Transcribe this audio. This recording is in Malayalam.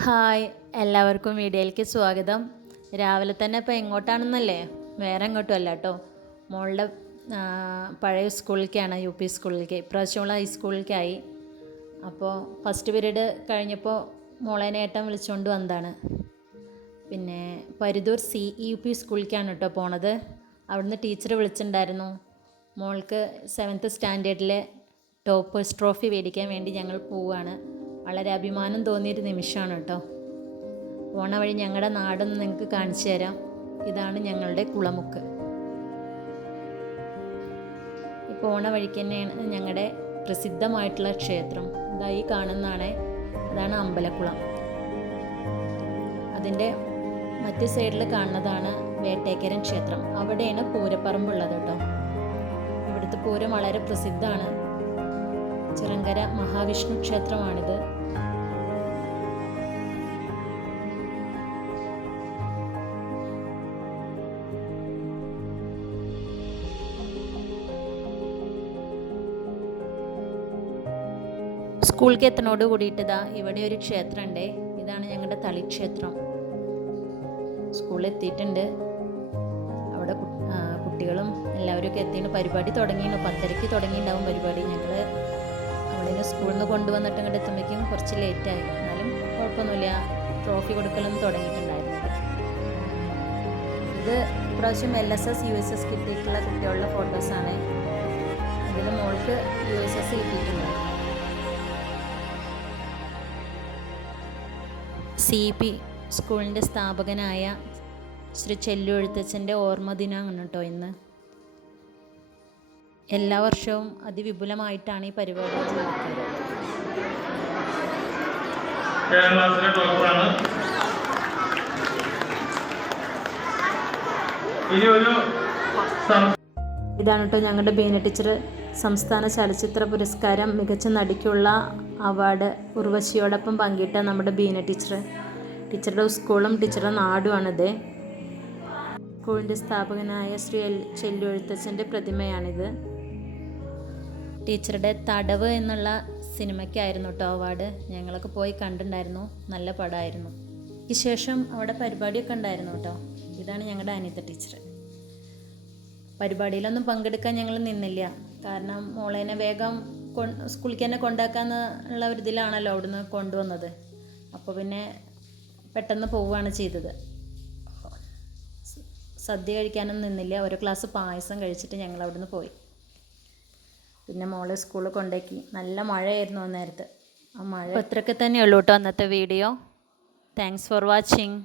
ഹായ്, എല്ലാവർക്കും വീഡിയോയിലേക്ക് സ്വാഗതം. രാവിലെ തന്നെ ഇപ്പോൾ എങ്ങോട്ടാണെന്നല്ലേ, വേറെ എങ്ങോട്ടും അല്ല കേട്ടോ, മോളുടെ പഴയ സ്കൂളിലേക്കാണ്, UP സ്കൂളിലേക്ക്. ഇപ്രാവശ്യമുള്ള ഹൈസ്കൂളിലേക്കായി. അപ്പോൾ ഫസ്റ്റ് പീരീഡ് കഴിഞ്ഞപ്പോൾ മോളേനെ ഏട്ടൻ വിളിച്ചുകൊണ്ട് വന്നതാണ്. പിന്നെ പരുതൂർ CEP സ്കൂളിലേക്കാണ് കേട്ടോ പോണത്. അവിടുന്ന് ടീച്ചർ വിളിച്ചിട്ടുണ്ടായിരുന്നു. മോൾക്ക് 7th സ്റ്റാൻഡേർഡിലെ ടോപ്പേഴ്സ് ട്രോഫി മേടിക്കാൻ വേണ്ടി ഞങ്ങൾ പോവുകയാണ്. വളരെ അഭിമാനം തോന്നിയൊരു നിമിഷമാണ് കേട്ടോ. പോണ വഴി ഞങ്ങളുടെ നാടൊന്ന് നിങ്ങൾക്ക് കാണിച്ചു തരാം. ഇതാണ് ഞങ്ങളുടെ കുളമുക്ക്. ഈ പോണ വഴിക്ക് തന്നെയാണ് ഞങ്ങളുടെ പ്രസിദ്ധമായിട്ടുള്ള ക്ഷേത്രം. ഇതായി കാണുന്നതാണ്, അതാണ് അമ്പലക്കുളം. അതിൻ്റെ മറ്റു സൈഡിൽ കാണുന്നതാണ് വേട്ടേക്കരൻ ക്ഷേത്രം. അവിടെയാണ് പൂരപ്പറമ്പുള്ളത് കേട്ടോ. ഇവിടുത്തെ പൂരം വളരെ പ്രസിദ്ധമാണ്. ചിറങ്കര മഹാവിഷ്ണു ക്ഷേത്രമാണിത്. സ്കൂളിലേക്ക് എത്തനോട് കൂടിയിട്ടതാ ഇവിടെ ഒരു ക്ഷേത്രമുണ്ട്. ഇതാണ് ഞങ്ങളുടെ തളിക്ഷേത്രം. സ്കൂളിൽ എത്തിയിട്ടുണ്ട്. അവിടെ കുട്ടികളും എല്ലാവരും എത്തിയിട്ട് പരിപാടി തുടങ്ങിയിരുന്നു. 10:30 തുടങ്ങിയിട്ടുണ്ടാവും പരിപാടി. ഞങ്ങൾ അവിടെ സ്കൂളിൽ നിന്ന് കൊണ്ടുവന്നിട്ട് ഇങ്ങോട്ട് എത്തുമ്പോഴേക്കും കുറച്ച് ലേറ്റായി. എന്നാലും കുഴപ്പമൊന്നുമില്ല, ട്രോഫി കൊടുക്കലൊന്നും തുടങ്ങിയിട്ടുണ്ടായിരുന്നില്ല. ഇത് ഇപ്രാവശ്യം LSS USS കിട്ടിയിട്ടുള്ള കുട്ടികളുടെ ഫോട്ടോസാണ്. ഇതിൽ മോൾക്ക് USS കിട്ടിയിട്ടുണ്ട്. CEP സ്കൂളിൻ്റെ സ്ഥാപകനായ ശ്രീ ചെല്ലു എഴുത്തച്ഛൻ്റെ ഓർമ്മ ദിനമാണ് കേട്ടോ ഇന്ന്. എല്ലാ വർഷവും അതിവിപുലമായിട്ടാണ് ഈ പരിപാടി നടക്കുന്നത്. ഇതാണ് കേട്ടോ ഞങ്ങളുടെ ബീന ടീച്ചർ സംസ്ഥാന ചലച്ചിത്ര പുരസ്കാരം മികച്ച നടിക്കുള്ള അവാർഡ് ഉർവശിയോടൊപ്പം പങ്കിട്ട നമ്മുടെ ബീന ടീച്ചറുടെ സ്കൂളും ടീച്ചറുടെ നാടുമാണിത്. സ്കൂളിൻ്റെ സ്ഥാപകനായ ശ്രീ ചെല്ലു എഴുത്തച്ഛൻ്റെ പ്രതിമയാണിത്. ടീച്ചറുടെ തടവ് എന്നുള്ള സിനിമയ്ക്കായിരുന്നു കേട്ടോ അവാർഡ്. ഞങ്ങളൊക്കെ പോയി കണ്ടിട്ടുണ്ടായിരുന്നു. നല്ല പടമായിരുന്നു. ഈ ശേഷം അവിടെ പരിപാടിയൊക്കെ ഉണ്ടായിരുന്നു കേട്ടോ. ഇതാണ് ഞങ്ങളുടെ അനിത ടീച്ചർ. പരിപാടിയിലൊന്നും പങ്കെടുക്കാൻ ഞങ്ങൾ നിന്നില്ല. കാരണം മോളേനെ വേഗം സ്കൂളിലേക്ക് തന്നെ കൊണ്ടാക്കാന്നുള്ള ഒരു ഇതിലാണല്ലോ അവിടുന്ന് കൊണ്ടുവന്നത്. അപ്പോൾ പിന്നെ പെട്ടെന്ന് പോവുകയാണ് ചെയ്തത്. സദ്യ കഴിക്കാനൊന്നും നിന്നില്ല. ഒരു ഗ്ലാസ് പായസം കഴിച്ചിട്ട് ഞങ്ങൾ അവിടുന്ന് പോയി. പിന്നെ മോളെ സ്കൂളിൽ കൊണ്ടാക്കി. നല്ല മഴയായിരുന്നു അന്നേരത്ത്. ആ മഴ ഇത്രയൊക്കെ തന്നെയുള്ളൂ കേട്ടോ അന്നത്തെ വീഡിയോ. Thanks for watching.